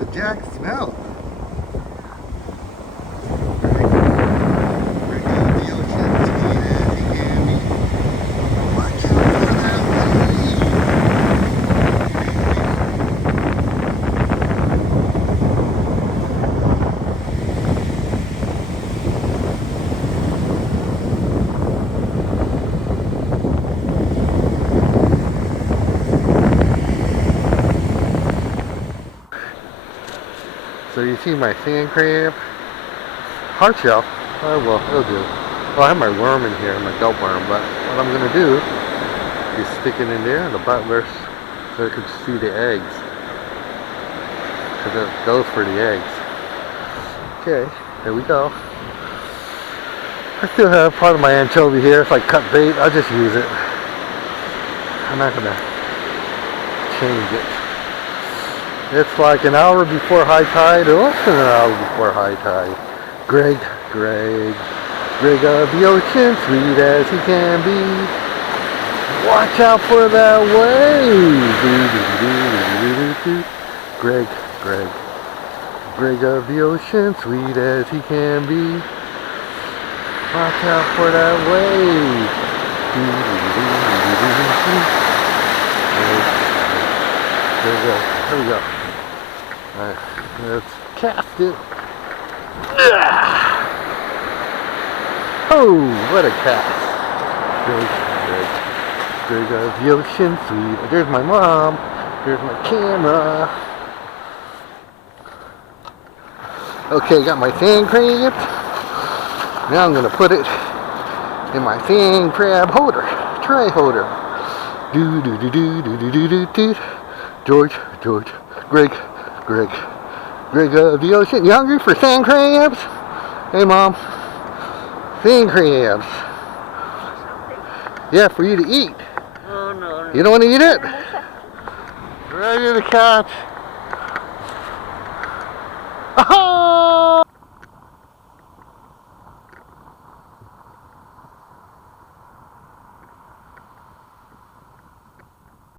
the jack smell. So you see my sand crab, hard shell. Oh well, it'll do. Well, I have my worm in here, my belt worm, but what I'm gonna do is stick it in there in the butler so I can see the eggs. Because it goes for the eggs. Okay, there we go. I still have part of my anchovy here. If I cut bait, I'll just use it. I'm not gonna change it. It's like an hour before high tide, or less than an hour before high tide. Greg of the ocean, sweet as he can be. Watch out for that wave. Greg of the ocean, sweet as he can be. Watch out for that wave. There we go. Alright, let's cast it. Oh, what a cast. Greg of the ocean, sweet. There's my mom. There's my camera. Okay, got my sand crab. Now I'm going to put it in my sand crab holder. Tray holder. George, Greg of the ocean. You hungry for sand crabs? Hey, Mom. Sand crabs. Yeah, for you to eat. Oh, no. You don't want to eat it? Ready to catch. Oh!